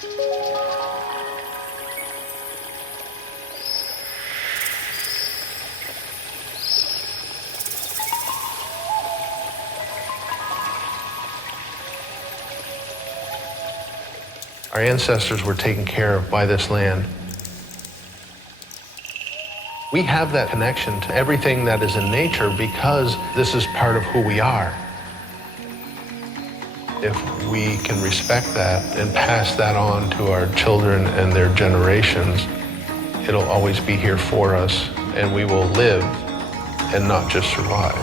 Our ancestors were taken care of by this land. We have that connection to everything that is in nature because this is part of who we are. If we can respect that and pass that on to our children and their generations, it'll always be here for us, and we will live and not just survive.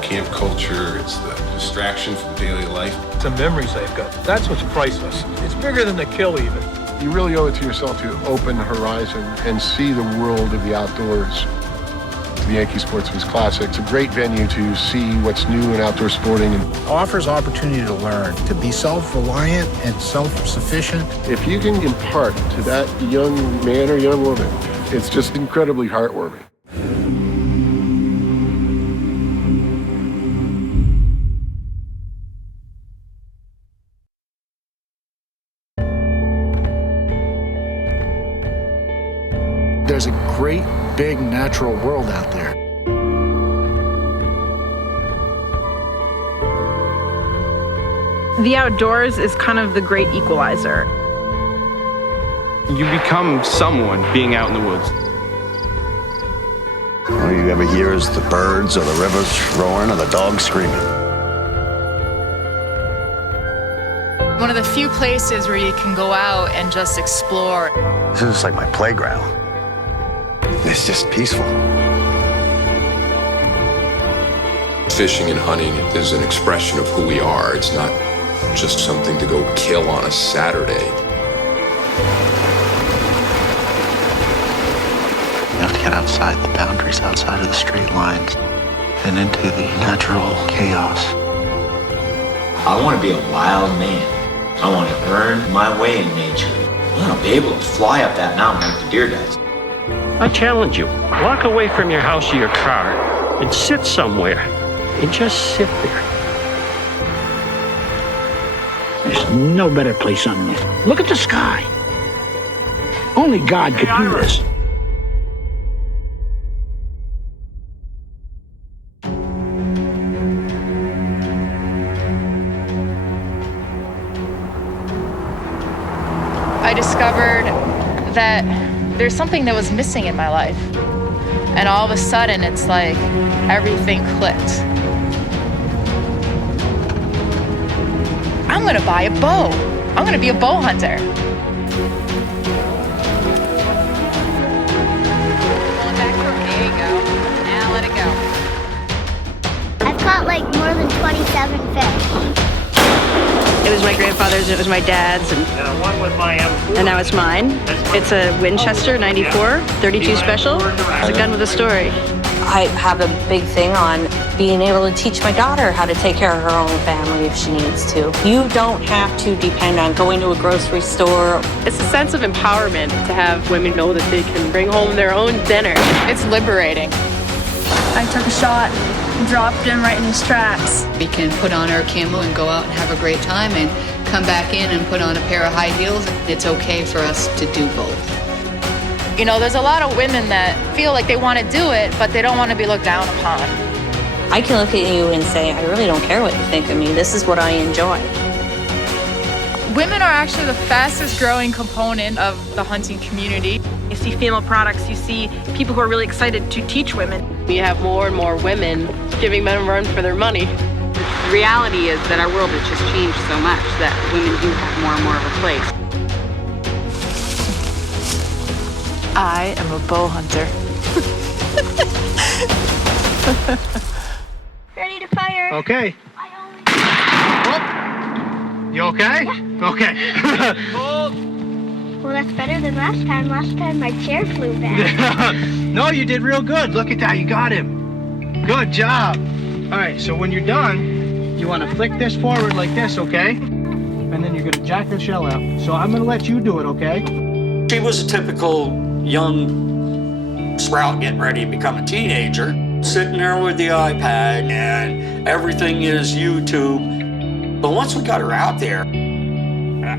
Camp culture, it's the distraction from daily life. The memories they've got, that's what's priceless. It's bigger than the kill even. You really owe it to yourself to open the horizon and see the world of the outdoors. The Yankee Sportsman Classic, it's a great venue to see what's new in outdoor sporting. And offers opportunity to learn, to be self-reliant and self-sufficient. if you can impart to that young man or young woman, it's just incredibly heartwarming. There's a great big natural world out there. The outdoors is kind of the great equalizer. You become someone being out in the woods. All you ever hear is the birds or the rivers roaring or the dogs screaming. One of the few places where you can go out and just explore. This is like my playground. It's just peaceful. Fishing and hunting is an expression of who we are. It's not just something to go kill on a Saturday. You have to get outside the boundaries, outside of the straight lines, and into the natural chaos. I want to be a wild man. I want to earn my way in nature. I want to be able to fly up that mountain like the deer does. I challenge you, walk away from your house or your car and sit somewhere and just sit there. There's no better place on earth. Look at the sky. Only God could do this. I discovered that there's something that was missing in my life. And all of a sudden, it's like everything clicked. I'm gonna buy a bow. I'm gonna be a bow hunter. There you go. Now let it go. I've caught like more than 27 fish. It was my grandfather's and it was my dad's, and One with my M4. now it's mine. It's a Winchester 94 32 special. It's a gun with a story. I have a big thing on being able to teach my daughter how to take care of her own family if she needs to. You don't have to depend on going to a grocery store. It's a sense of empowerment to have women know that they can bring home their own dinner. It's liberating. I took a shot, dropped him right in his tracks. We can put on our camo and go out and have a great time and come back in and put on a pair of high heels. It's okay for us to do both. You know, there's a lot of women that feel like they want to do it, but they don't want to be looked down upon. I can look at you and say, I really don't care what you think of me. This is what I enjoy. Women are actually the fastest growing component of the hunting community. You see female products, you see people who are really excited to teach women. You have more and more women giving men a run for their money. The reality is that our world has just changed so much that women do have more and more of a place. I am a bow hunter. Ready to fire. Okay. Oh. You okay? Yeah. Okay. Well, that's better than last time. Last time my chair flew back. No, you did real good. Look at that. You got him. Good job. All right, so when you're done, you want to flick this forward like this, okay? And then you're going to jack the shell out. So I'm going to let you do it, okay? She was a typical young sprout getting ready to become a teenager. sitting there with the iPad and everything is YouTube. But once we got her out there,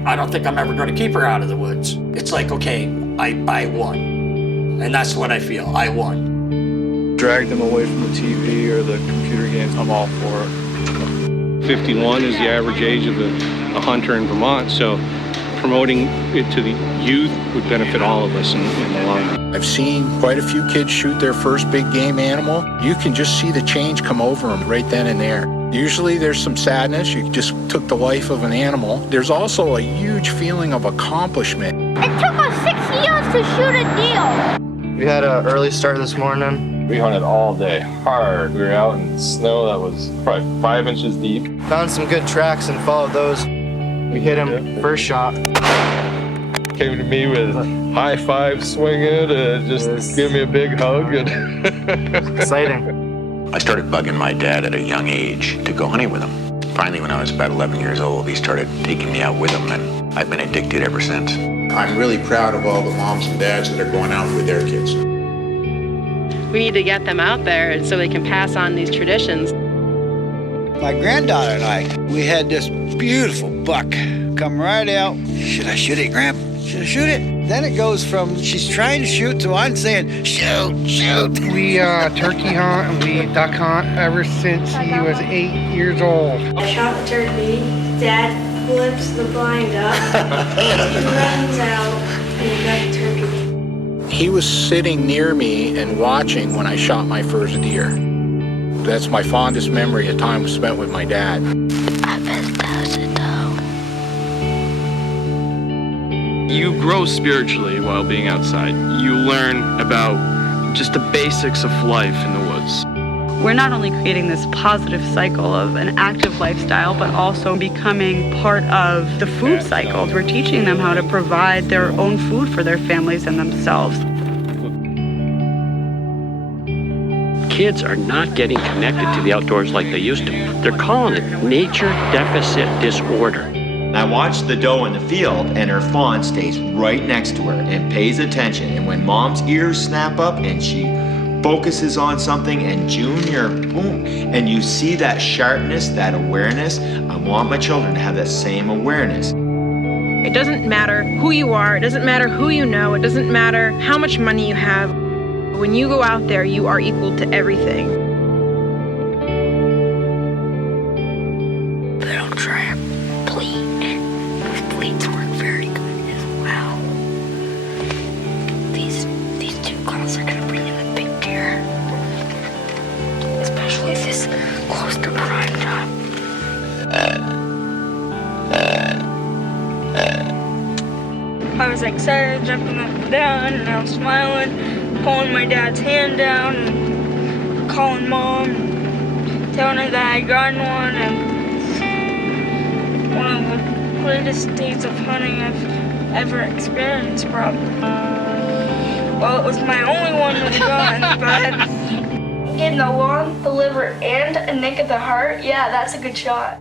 I don't think I'm ever going to keep her out of the woods. It's like, okay, I won. And that's what I feel. I won. Drag them away from the TV or the computer games. I'm all for it. 51 is the average age of a hunter in Vermont, so promoting it to the youth would benefit all of us in the long run. I've seen quite a few kids shoot their first big game animal. You can just see the change come over them right then and there. Usually there's some sadness. You just took the life of an animal. There's also a huge feeling of accomplishment. It took us 6 years to shoot a deer. We had an early start this morning. We hunted all day, hard. We were out in snow that was probably 5 inches deep. Found some good tracks and followed those. We hit him first shot. Came to me with high five swinging and just give me a big hug. And Exciting. I started bugging my dad at a young age to go hunting with him. Finally, when I was about 11 years old, he started taking me out with him, and I've been addicted ever since. I'm really proud of all the moms and dads that are going out with their kids. We need to get them out there so they can pass on these traditions. My granddaughter and I, we had this beautiful buck come right out. Should I shoot it, Grandpa? Should I shoot it? Then it goes from she's trying to shoot to I'm saying, shoot, shoot. We turkey hunt and we duck hunt ever since he was 8 years old. I shot the turkey. Dad flips the blind up. He runs out and got the turkey. He was sitting near me and watching when I shot my first deer. That's my fondest memory of time spent with my dad. you grow spiritually while being outside. You learn about just the basics of life in the woods. We're not only creating this positive cycle of an active lifestyle, but also becoming part of the food cycles. We're teaching them how to provide their own food for their families and themselves. Kids are not getting connected to the outdoors like they used to. They're calling it nature deficit disorder. I watch the doe in the field, and her fawn stays right next to her and pays attention. And when mom's ears snap up and she focuses on something, and Junior, boom, and you see that sharpness, that awareness, I want my children to have that same awareness. It doesn't matter who you are, it doesn't matter who you know, it doesn't matter how much money you have. When you go out there, you are equal to everything. Little trap, pleat. Those pleats work very good as well. These two calls are gonna bring in the big deer. Especially if it's close to prime time. I was excited, jumping up and down, and I was smiling, pulling my dad's hand down, and calling mom, and telling her that I got one, and one of the greatest days of hunting I've ever experienced, probably. Well, it was my only one with a gun, but getting the lung, the liver, and a nick of the heart, yeah, that's a good shot.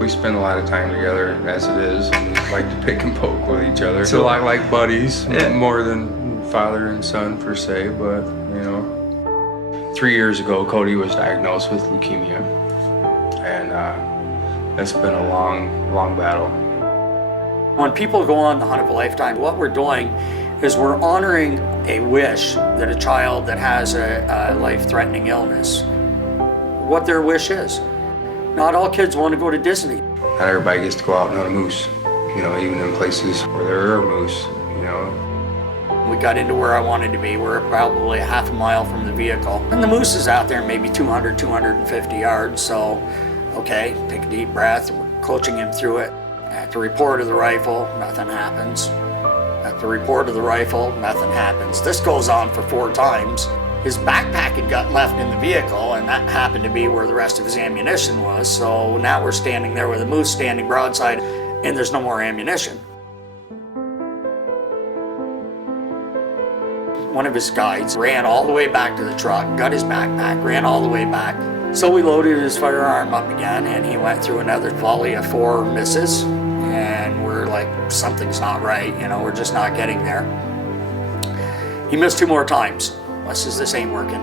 We spend a lot of time together as it is, and we like to pick and poke with each other. So I like buddies more than father and son per se, but you know. 3 years ago, Cody was diagnosed with leukemia, and that's been a long battle. When people go on the hunt of a lifetime, what we're doing is we're honoring a wish that a child that has a life-threatening illness, what their wish is. Not all kids want to go to Disney. Not everybody gets to go out and hunt a moose, you know, even in places where there are moose, you know. We got into where I wanted to be. We're probably a half a mile from the vehicle. And the moose is out there maybe 200, 250 yards, so, okay, take a deep breath. We're coaching him through it. At the report of the rifle, nothing happens. At the report of the rifle, nothing happens. This goes on for 4 times. His backpack had gotten left in the vehicle, and that happened to be where the rest of his ammunition was. So now we're standing there with a moose standing broadside, and there's no more ammunition. One of his guides ran all the way back to the truck, got his backpack, ran all the way back. So we loaded his firearm up again, and he went through another volley of 4 misses. And we're like something's not right, you know, we're just not getting there. He missed 2 more times. I says, this ain't working.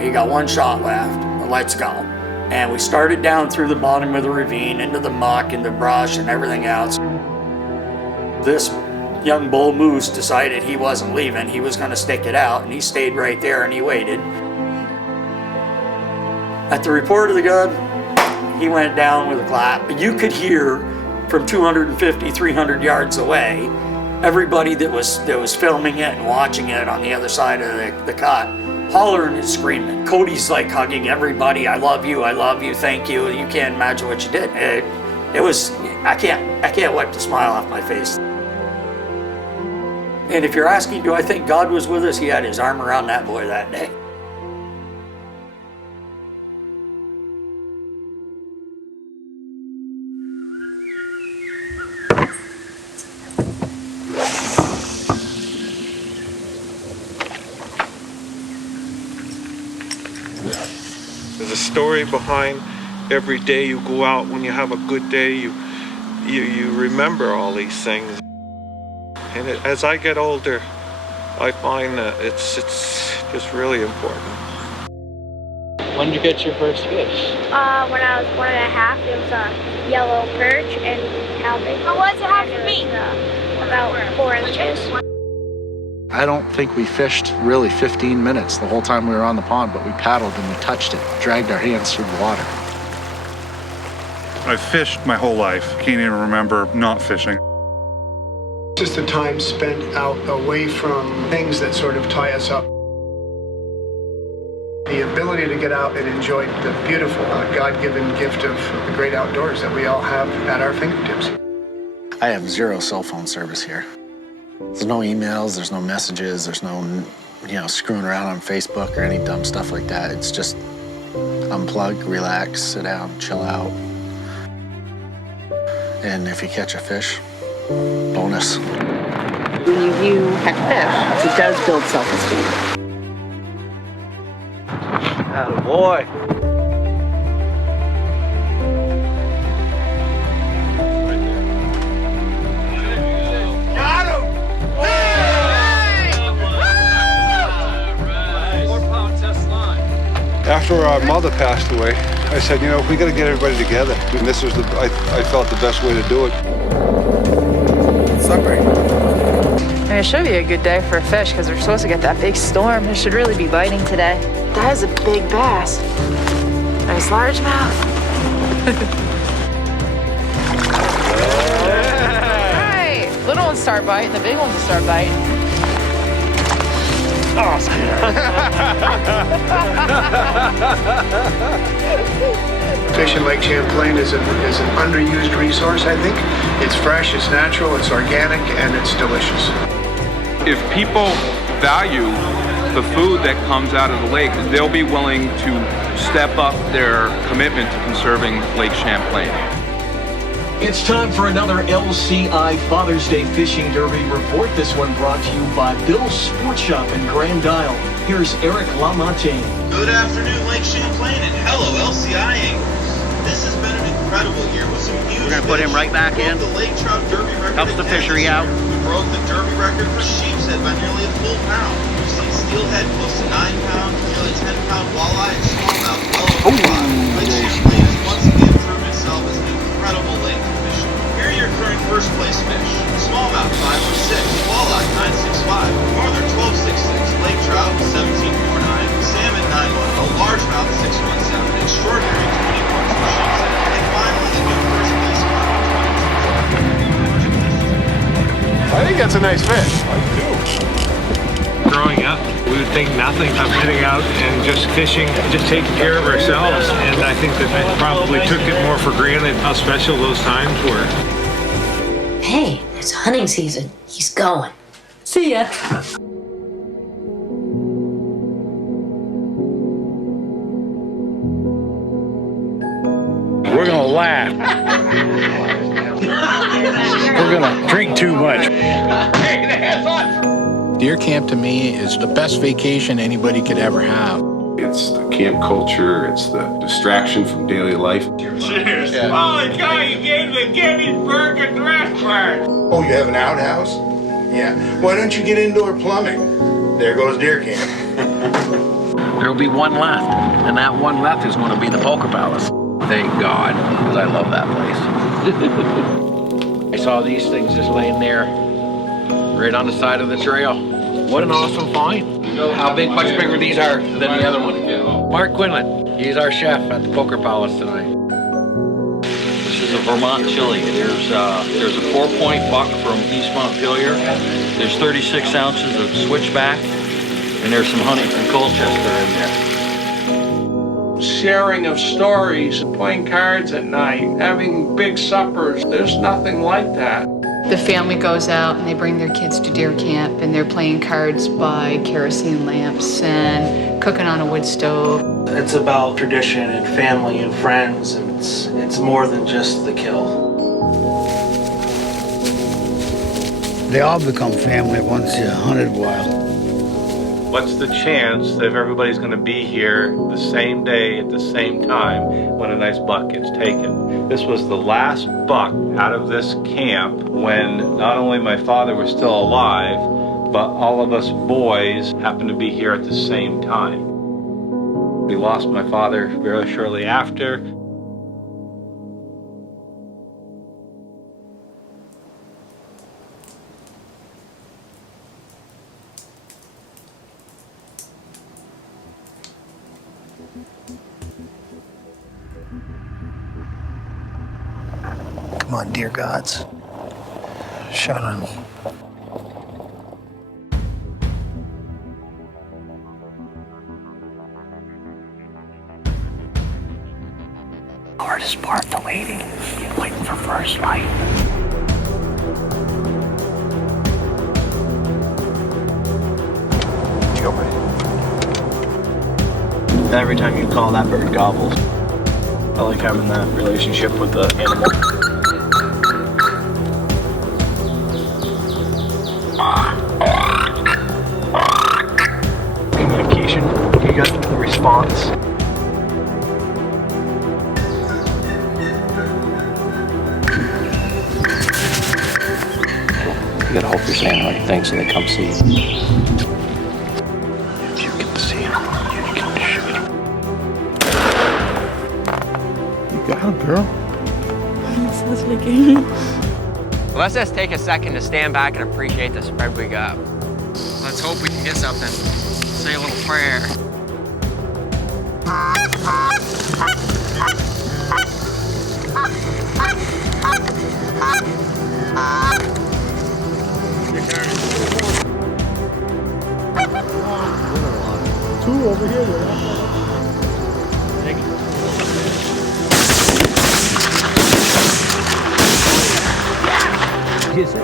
You got 1 shot left, let's go. And we started down through the bottom of the ravine, into the muck and the brush and everything else. This young bull moose decided he wasn't leaving, he was gonna stick it out, and he stayed right there and he waited. At the report of the gun, he went down with a clap. You could hear from 250, 300 yards away, everybody that was filming it and watching it on the other side of the cut, hollering and screaming. Cody's like hugging everybody, I love you, thank you. You can't imagine what you did. It was, I can't wipe the smile off my face. And if you're asking, do I think God was with us? He had his arm around that boy that day. There's a story behind every day you go out. When you have a good day, you remember all these things. And as I get older, I find that it's just really important. When did you get your first fish? When I was 1.5, it was a yellow perch, and how big? How was it have to be? About 4 inches. I don't think we fished really 15 minutes the whole time we were on the pond, but we paddled and we touched it, dragged our hands through the water. I've fished my whole life. Can't even remember not fishing. Just the time spent out away from things that sort of tie us up. The ability to get out and enjoy the beautiful, God-given gift of the great outdoors that we all have at our fingertips. I have 0 cell phone service here. There's no emails, there's no messages, there's no, screwing around on Facebook or any dumb stuff like that. It's just unplug, relax, sit down, chill out. And if you catch a fish, bonus. When you catch fish, it does build self-esteem. Attaboy. After our mother passed away, I said, we got to get everybody together. And this was I felt the best way to do it. Sunburn. It should be a good day for a fish because we're supposed to get that big storm. It should really be biting today. That is a big bass. Nice largemouth. All right. Little ones start biting, the big ones will start biting. Awesome. Fishing Lake Champlain is an underused resource, I think. It's fresh, it's natural, it's organic, and it's delicious. If people value the food that comes out of the lake, they'll be willing to step up their commitment to conserving Lake Champlain. It's time for another LCI Father's Day Fishing Derby report. This one brought to you by Bill's Sports Shop in Grand Isle. Here's Eric LaMontagne. Good afternoon, Lake Champlain, and hello, LCI anglers. This has been an incredible year with some huge We're going to put him right back in. The Lake Trout Derby record. Helps the fishery out. We broke the Derby record for sheepshead by nearly a full pound. We've seen steelhead close to 9 pounds, nearly 10-pound walleye, and smallmouth well over 5. Lake Champlain has once again proven itself as an incredible lake to fish in. Here are your current first place fish. Smallmouth 516, walleye 965, northern 1266, lake trout 1749, salmon 910, largemouth 617, extraordinary 21 for sheepshead, and finally a new first place I think that's a nice fish. I do. Growing up, we would think nothing of heading out and just fishing, just taking care of ourselves. And I think that I probably took it more for granted how special those times were. Hey, it's hunting season. He's going. See ya. We're gonna laugh. We're gonna drink too much. Deer camp to me is the best vacation anybody could ever have. It's the camp culture, it's the distraction from daily life. Cheers. Yeah. Oh, God, you gave the Gettysburg Address first. Oh, you have an outhouse? Yeah. Why don't you get indoor plumbing? There goes deer camp. There'll be one left, and that one left is going to be the Poker Palace. Thank God, because I love that place. I saw these things just laying there, right on the side of the trail. What an awesome find. How big, much bigger these are than the other one. Mark Quinlan, he's our chef at the Poker Palace tonight. This is a Vermont chili. There's a 4-point buck from East Montpelier. There's 36 ounces of switchback, and there's some honey from Colchester in there. Sharing of stories, playing cards at night, having big suppers. There's nothing like that. The family goes out and they bring their kids to deer camp and they're playing cards by kerosene lamps and cooking on a wood stove. It's about tradition and family and friends, and it's more than just the kill. They all become family once you hunted wild. What's the chance that everybody's going to be here the same day at the same time when a nice buck gets taken? This was the last buck out of this camp when not only my father was still alive, but all of us boys happened to be here at the same time. We lost my father very shortly after. Come on, dear gods. Shine on me. Hardest part, the waiting. Waiting for first light. Every time you call, that bird gobbles. I like having that relationship with the animal. Communication, you got the response. You gotta hope you're saying the right thing so they come see you. If you can see him, you can shoot him. You got him, girl. Let's just take a second to stand back and appreciate the spread we got. Let's hope we can get something. Say a little prayer. Two over here. That's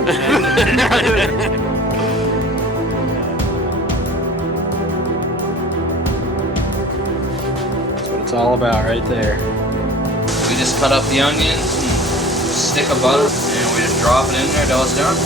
what it's all about right there. We just cut up the onions and stick of butter, and we just drop it in there till it's done.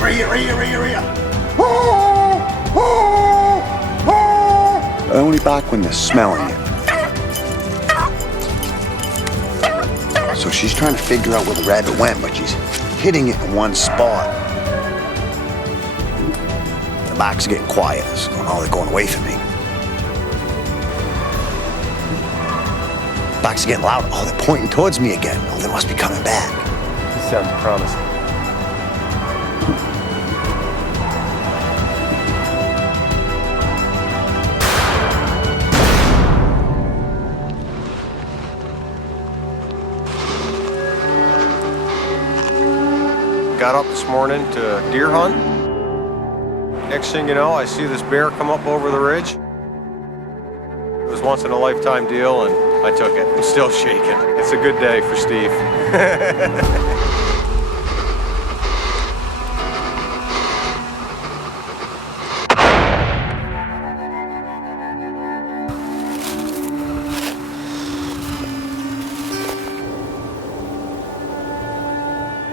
Right here. Only back when they're smelling it. So she's trying to figure out where the rabbit went, but she's hitting it in one spot. The backs are getting quiet. It's going, oh, they're going away from me. Backs are getting louder. Oh, they're pointing towards me again. Oh, they must be coming back. This sounds promising. Got up this morning to deer hunt. Next thing you know, I see this bear come up over the ridge. It was once in a lifetime deal, and I took it. I'm still shaking. It's a good day for Steve.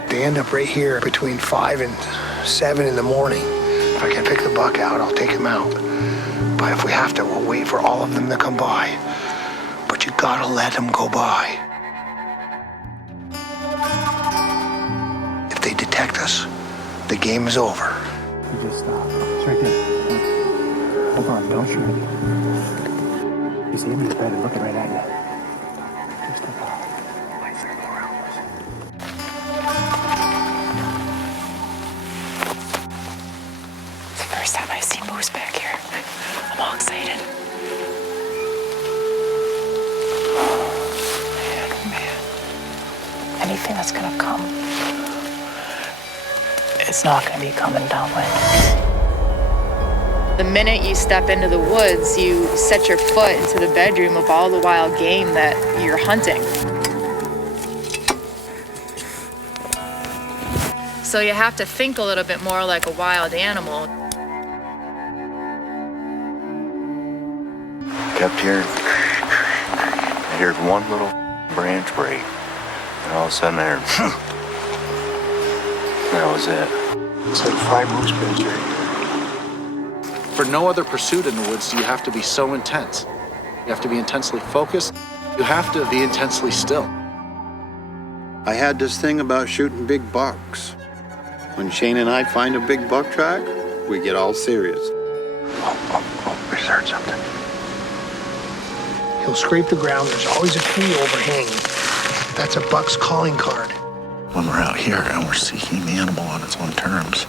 They end up right here between 5 and 7 in the morning. If I can pick the buck out, I'll take him out. But if we have to, we'll wait for all of them to come by. But you gotta let them go by. If they detect us, the game is over. You just stop. It's right there. Hold on, don't shoot. He's aiming his head and looking right at you. Just look up. It's the first time I've seen moose back here. I'm all excited. Anything that's gonna come, it's not gonna be coming downwind. The minute you step into the woods, you set your foot into the bedroom of all the wild game that you're hunting. So you have to think a little bit more like a wild animal. Kept hearing, I heard one little branch break. And all of a sudden I heard, that was it. It's like 5 moose pins right here. For no other pursuit in the woods do you have to be so intense. You have to be intensely focused. You have to be intensely still. I had this thing about shooting big bucks. When Shane and I find a big buck track, we get all serious. Oh, we heard something. He'll scrape the ground. There's always a tree overhanging. That's a buck's calling card. When we're out here and we're seeking the animal on its own terms,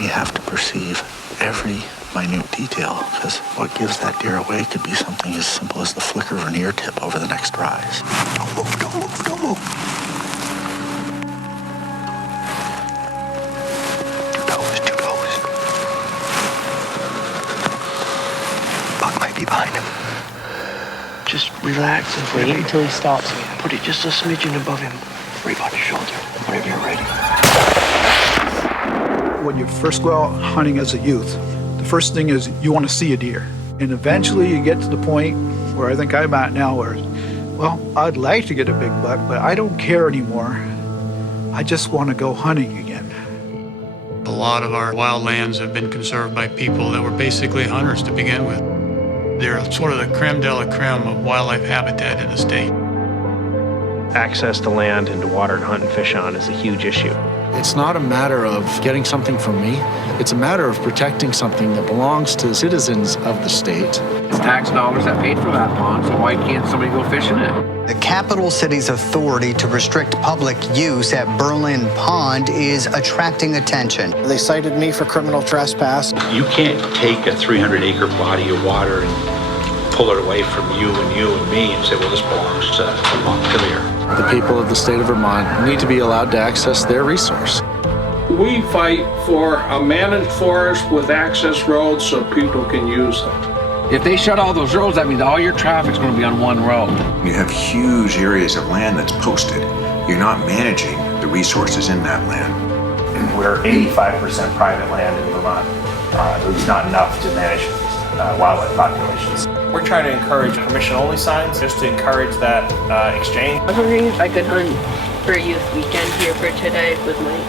we have to perceive every minute detail, because what gives that deer away could be something as simple as the flicker of an ear tip over the next rise. Don't move, don't move, don't move. Too close. Buck might be behind him. Just relax and wait until he stops. Put it just a smidgen above him, right on his shoulder, whenever you're ready. When you first go out hunting as a youth, the first thing is you want to see a deer. And eventually you get to the point where I think I'm at now where, well, I'd like to get a big buck, but I don't care anymore. I just want to go hunting again. A lot of our wildlands have been conserved by people that were basically hunters to begin with. They're sort of the creme de la creme of wildlife habitat in the state. Access to land and to water to hunt and fish on is a huge issue. It's not a matter of getting something from me. It's a matter of protecting something that belongs to citizens of the state. It's tax dollars that paid for that pond, so why can't somebody go fishing it? The capital city's authority to restrict public use at Berlin Pond is attracting attention. They cited me for criminal trespass. You can't take a 300-acre body of water and pull it away from you and me and say, well, this belongs to Montpelier. The people of the state of Vermont need to be allowed to access their resource. We fight for a managed forest with access roads so people can use them. If they shut all those roads, that means all your traffic's going to be on one road. You have huge areas of land that's posted. You're not managing the resources in that land. We're 85% private land in Vermont. There's not enough to manage wildlife populations. We're trying to encourage permission-only signs, just to encourage that exchange. I was wondering if I could hunt for a youth weekend here for today with Mike.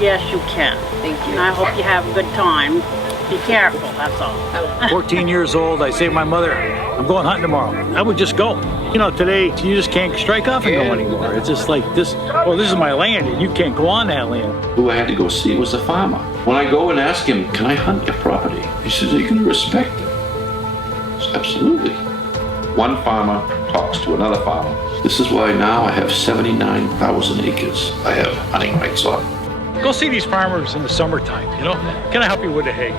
Yes, you can. Thank you. And I hope you have a good time. Be careful, that's all. 14 years old, I say to my mother, I'm going hunting tomorrow. I would just go. You know, today, you just can't strike off and go anymore. It's just like this, oh, this is my land, and you can't go on that land. Who I had to go see was a farmer. When I go and ask him, can I hunt your property? He says, are you going to respect it? Said, absolutely. One farmer talks to another farmer. This is why now I have 79,000 acres I have hunting rights on. Go see these farmers in the summertime, you know? Can I help you with the hay?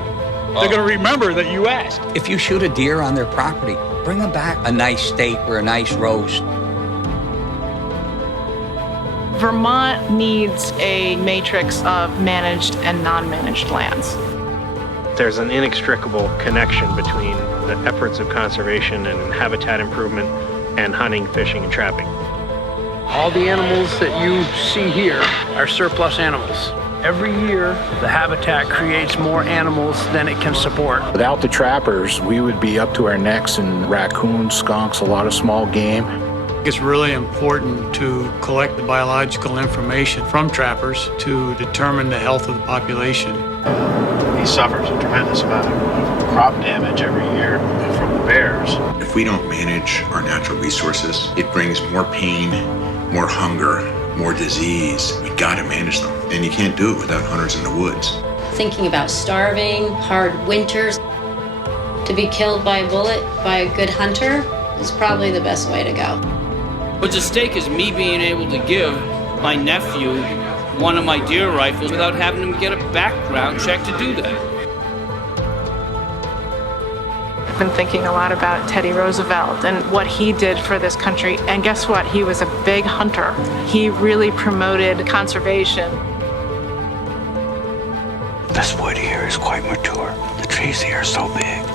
They're going to remember that you asked. If you shoot a deer on their property, bring them back a nice steak or a nice roast. Vermont needs a matrix of managed and non-managed lands. There's an inextricable connection between the efforts of conservation and habitat improvement and hunting, fishing, and trapping. All the animals that you see here are surplus animals. Every year, the habitat creates more animals than it can support. Without the trappers, we would be up to our necks in raccoons, skunks, a lot of small game. It's really important to collect the biological information from trappers to determine the health of the population. He suffers a tremendous amount of crop damage every year from the bears. If we don't manage our natural resources, it brings more pain, more hunger, more disease. We gotta manage them. And you can't do it without hunters in the woods. Thinking about starving, hard winters. To be killed by a bullet by a good hunter is probably the best way to go. What's at stake is me being able to give my nephew one of my deer rifles without having him get a background check to do that. I've been thinking a lot about Teddy Roosevelt and what he did for this country. And guess what? He was a big hunter. He really promoted conservation. This wood here is quite mature. The trees here are so big.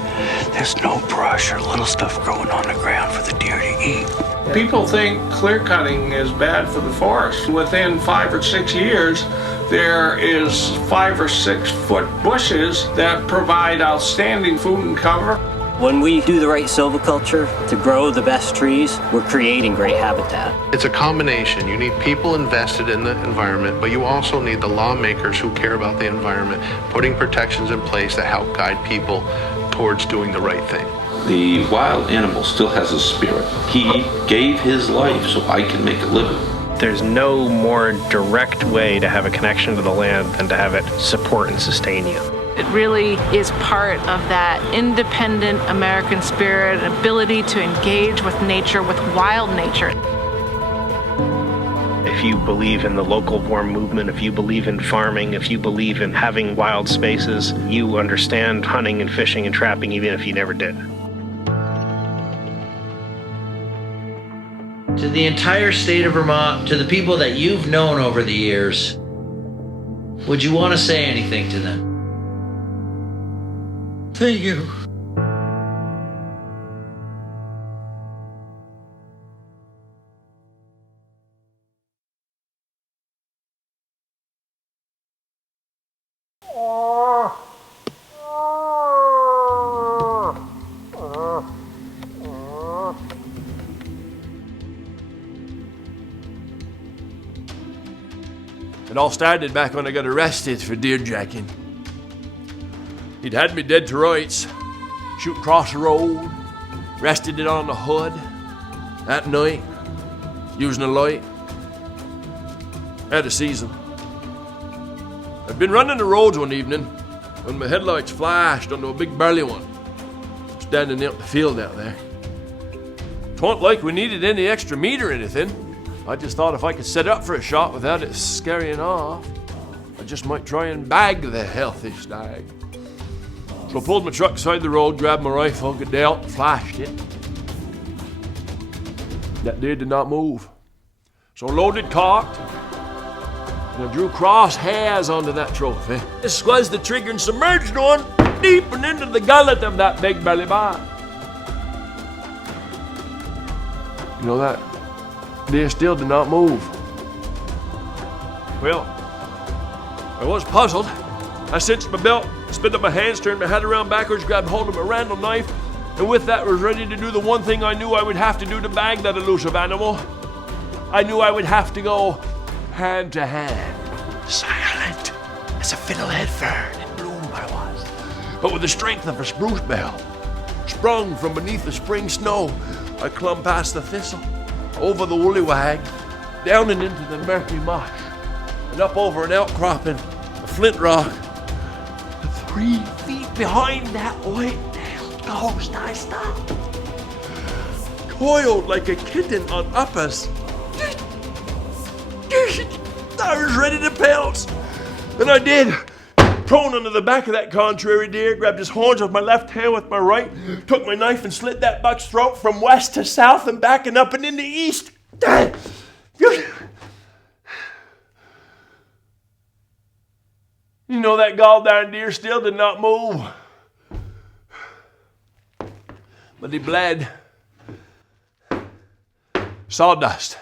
There's no brush or little stuff growing on the ground for the deer to eat. People think clear cutting is bad for the forest. Within 5 or 6 years, there is 5 or 6 foot bushes that provide outstanding food and cover. When we do the right silviculture to grow the best trees, we're creating great habitat. It's a combination. You need people invested in the environment, but you also need the lawmakers who care about the environment, putting protections in place that help guide people towards doing the right thing. The wild animal still has a spirit. He gave his life so I can make a living. There's no more direct way to have a connection to the land than to have it support and sustain you. It really is part of that independent American spirit, an ability to engage with nature, with wild nature. If you believe in the local farm movement, if you believe in farming, if you believe in having wild spaces, you understand hunting and fishing and trapping even if you never did. To the entire state of Vermont, to the people that you've known over the years, would you want to say anything to them? Thank you. It all started back when I got arrested for deer jacking. He'd had me dead to rights, shoot across the road, rested it on the hood, at night, using a light. Had a season. I'd been running the roads one evening when my headlights flashed onto a big burly one, standing out in the field out there. 'Twa'n't like we needed any extra meat or anything. I just thought if I could set up for a shot without it scaring off, I just might try and bag the healthy stag. So I pulled my truck beside the road, grabbed my rifle, got out, flashed it. That deer did not move. So I loaded, cocked, and I drew crosshairs onto that trophy. I squeezed the trigger and submerged one deep and into the gullet of that big belly bar. You know that deer still did not move. Well, I was puzzled. I cinched my belt, spit up my hands, turned my head around backwards, grabbed hold of my Randall knife, and with that was ready to do the one thing I knew I would have to do to bag that elusive animal. I knew I would have to go hand to hand. Silent as a fiddlehead fern in bloom I was, but with the strength of a spruce bell. Sprung from beneath the spring snow, I clumb past the thistle, over the woolly-wag, down and into the murky mush, and up over an outcropping, a flint rock. 3 feet behind that white-tailed ghost, I stopped, coiled like a kitten on uppers. I was ready to pounce, and I did. Prone under the back of that contrary deer, grabbed his horns with my left hand with my right, took my knife and slit that buck's throat from west to south and back and up and into east. You know that gall-darn deer still did not move. But he bled. Sawdust.